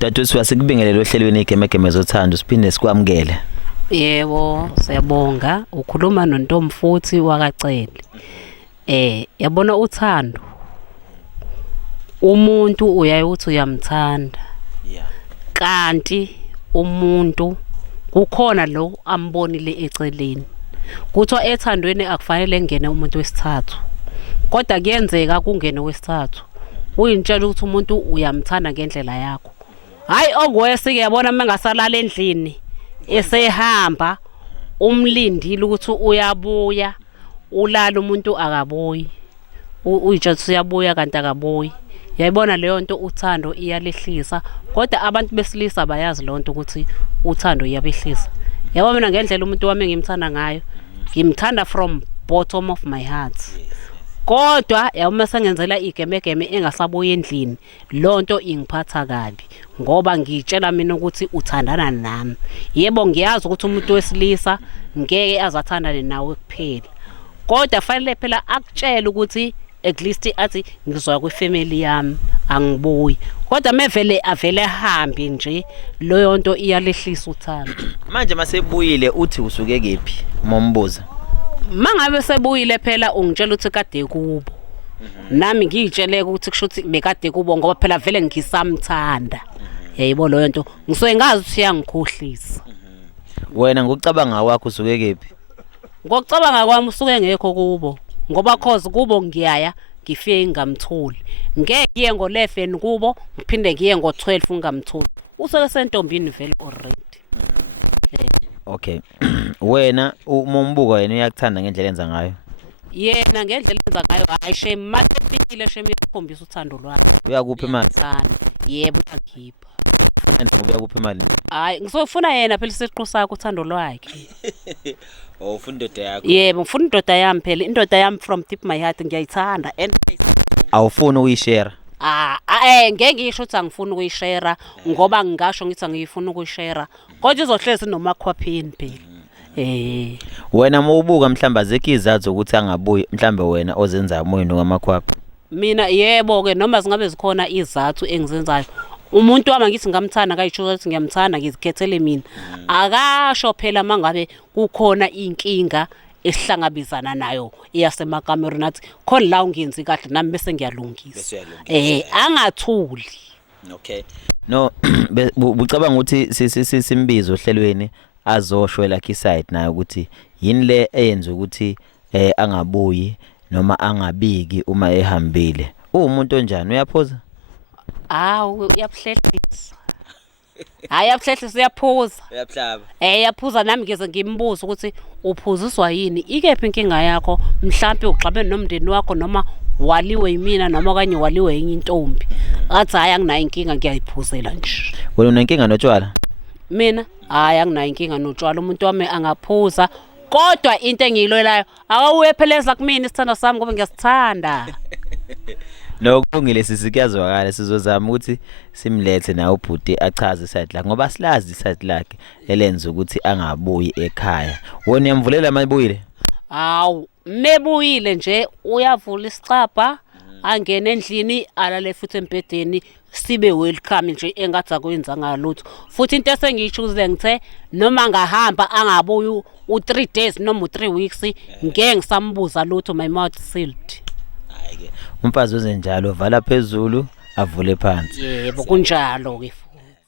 Dadewethu asikubingelele ohlelweni igemegeme zothando siphinde sikwamukele. Yebo, siyabonga. Ukhuluma noNtombi futhi wakacele. Yabona uthando. Umuntu uyayithi uyamthanda. Kanti umuntu kukhona lo ambonile eceleni. Kuthiwa ethandweni akufanele ngene umuntu wesithathu. Kodwa kuyenzeka kungene wesithathu. Uyintshela ukuthi umuntu uyamthanda ngendlela yakho. Hayi ogwesi yabona mengasalala endlini esehamba umlindile ukuthi uyabuya ulala umuntu akabuyi uyitshela uyabuya kanti akabuyi yayibona leyo nto uthando iyalehlisa kodwa abantu besilisa bayazi leyo nto ukuthi uthando iyabehlisa yabo mina ngendlela umuntu wami ngimthanda ngayo ngimthanda from bottom of my heart kodwa yawuma sengenzela igemegeme engasabuya endlini lonto ingiphatha kabi ngoba ngitshela mina ukuthi uthandana nami yebo ngiyazi ukuthi umuntu wesilisa ngeke azathandane nawe kuphela kodwa fanele phela akutshela ukuthi at least athi ngizoya kwifamily yami angibuyi kodwa mevele avele hambe nje leyo nto iyalehlisa uthando manje masebuyile uthi usuke kephi mombuza mangabe sebuyile phela ungitshela ukuthi kade kubo nami ngiyitshele ukuthi kushuthi bekade kubo ngoba phela vele ngisamthanda yayibo leyo nto ngisuke ngazi ukuthi yangikhohlisa wena ngokucabanga kwakho usuke kephi ngokucabanga kwami usuke ngekho kubo ngoba cause kubo ngiyaya ngifike ngamthuli ngeke ngiye ngo11 kubo ngiphinde ngiye ngo12 ngamthuli usuke sentombini vele already okay wena umumbuka yena uyakuthanda ngendlela enza ngayo yena ngendlela enza ngayo hayi shame masefikile shame yakhombisa uthando lwakhe uyakuphi imali yebo uyakhipha ngoba kuphi imali hayi ngizofuna yena phela isiqu sakhe uthando lwakhe ufuna indoda yakho yebo ngifuna indoda yami phela indoda yami from deep my heart ngiyayithanda and awufuni ukuyishare ngeke ngisho ukuthi angifuni ukuyishare ngoba ngingasho ngithi angiyifuni ukuyishare kodwa izohlezi nomakhwaphini phela wena mawubuka mhlamba zekho izathu ukuthi angabuyi mhlambe wena ozenzayo moyeni ngamakhwapha mina yebo ke noma zingabe zikhona izathu engizenzayo umuntu wami ngithi ngamthanda kayisho ukuthi ngiyamthanda ngizikhethele mina akasho phela mangabe kukhona inkinga esihlangabezana nayo iyasemakamero nathi khona la ungenzi kahle nami bese ngiyalungisa angathuli okay no bucabanga ukuthi simbizo ohlelweni azosho lakhe side nayo ukuthi yini le eyenza ukuthi angabuyi noma angabiki uma ehambile umuntu onjani uyaphuza uyabhlehlisa hayi yabhlehlisa uyaphuza uyaplaba yaphuza nami ngeze ngimbuza ukuthi uphuziswa yini ikephi inkinga yakho mhlambe uxabene nomndeni wakho noma waliwe yimina noma kanye waliwe yenye intombi athi hayi anginayo inkinga ngiyayiphuzela nje wena unenkinga notshwala mina hayi anginayo inkinga notshwala umuntu wami angaphuza kodwa into engiyilolayo akawuyepheleza kumina isithando sami ngoba ngiyasithanda Nokungile sisikuyazwakala sizozama ukuthi simlethe na ubhuti achaze iside lakhe ngoba silazi iside lakhe elenza ukuthi angabuyi ekhaya. Wona uyamvulela mayibuyile? Mebuyile nje uyavula isicapha angene endlini alale futhi empedeni sibe welcome nje engathi akwenza ngalutho. Futhi into esengiyishuzile ngithe noma ngahamba angabuyi u3 days noma u3 weeks ngeke ngisambuza lutho my mouth sealed. Umfazi ozenjalo vala phezulu avule phansi. Yebo kunjalo ke.